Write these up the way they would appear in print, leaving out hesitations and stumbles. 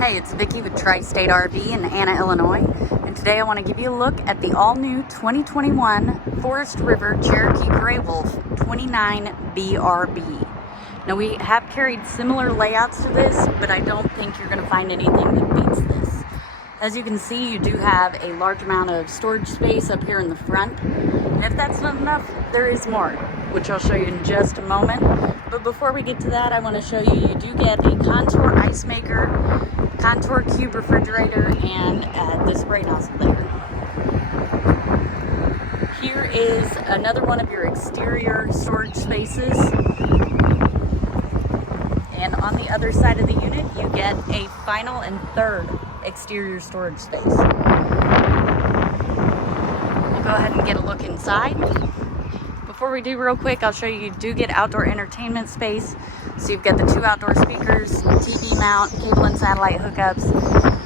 Hey, it's Vicki with Tri-State RV in Anna, Illinois, and today I want to give you a look at the all-new 2021 Forest River Cherokee Grey Wolf 29 BRB. Now, we have carried similar layouts to this, but I don't think you're going to find anything that beats this. As you can see, you do have a large amount of storage space up here in the front, and if that's not enough, there is more, which I'll show you in just a moment. But before we get to that, I want to show you do get a contour ice maker, contour cube refrigerator, and the spray nozzle there. Here is another one of your exterior storage spaces. And on the other side of the unit, you get a final and third exterior storage space. We'll go ahead and get a look inside. Before we do, real quick, I'll show you do get outdoor entertainment space. So you've got the 2 outdoor speakers, TV mount, cable and satellite hookups,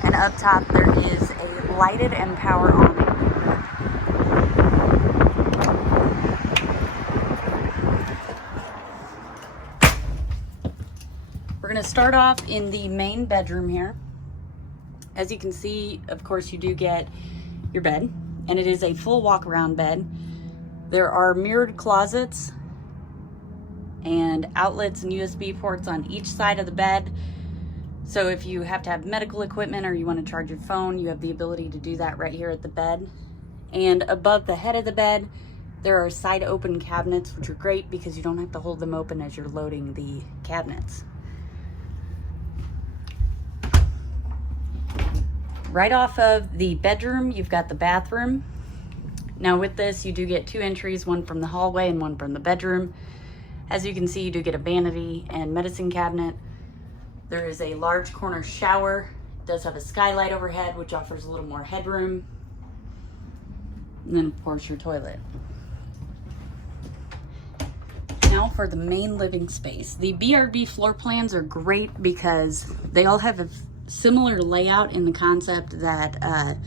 and up top there is a lighted and power awning. We're going to start off in the main bedroom here. As you can see, of course, you do get your bed, and it is a full walk-around bed. There are mirrored closets and outlets and USB ports on each side of the bed. So if you have to have medical equipment or you want to charge your phone, you have the ability to do that right here at the bed. And above the head of the bed, there are side open cabinets, which are great because you don't have to hold them open as you're loading the cabinets. Right off of the bedroom, you've got the bathroom. Now with this, you do get 2 entries, one from the hallway and one from the bedroom. As you can see, you do get a vanity and medicine cabinet. There is a large corner shower. It does have a skylight overhead, which offers a little more headroom. And then of course your toilet. Now for the main living space. The BRB floor plans are great because they all have a similar layout in the concept that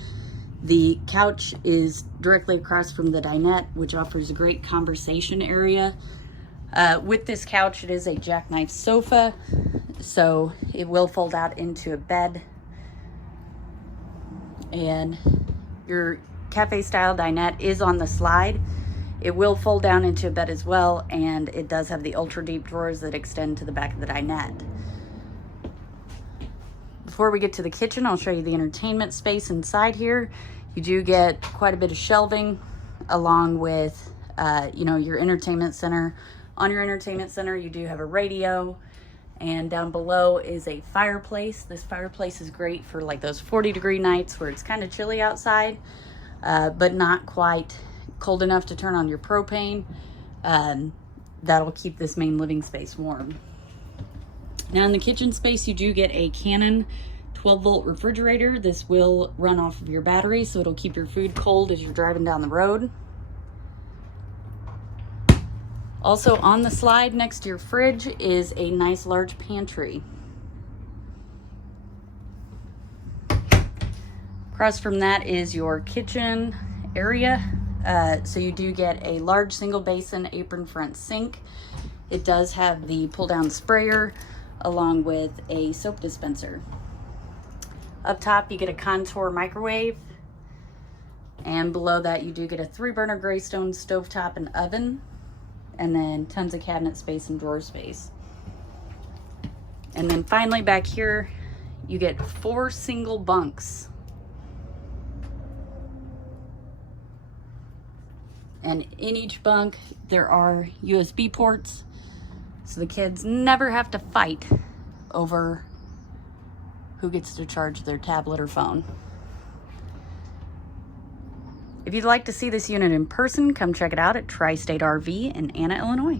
the couch is directly across from the dinette, which offers a great conversation area. With this couch, it is a jackknife sofa, so it will fold out into a bed. And your cafe style dinette is on the slide. It will fold down into a bed as well, and it does have the ultra deep drawers that extend to the back of the dinette. Before we get to the kitchen, I'll show you the entertainment space inside here. You do get quite a bit of shelving along with, your entertainment center. On your entertainment center, you do have a radio, and down below is a fireplace. This fireplace is great for like those 40-degree nights where it's kind of chilly outside, but not quite cold enough to turn on your propane. That'll keep this main living space warm. Now in the kitchen space, you do get a Canon 12-volt refrigerator. This will run off of your battery, so it'll keep your food cold as you're driving down the road. Also on the slide next to your fridge is a nice large pantry. Across from that is your kitchen area. So you do get a large single basin apron front sink. It does have the pull-down sprayer along with a soap dispenser. Up top, you get a contour microwave, and below that, you do get a 3-burner Greystone stovetop and oven, and then tons of cabinet space and drawer space. And then finally, back here, you get 4 single bunks. And in each bunk, there are USB ports, so the kids never have to fight over who gets to charge their tablet or phone. If you'd like to see this unit in person, come check it out at Tri-State RV in Anna, Illinois.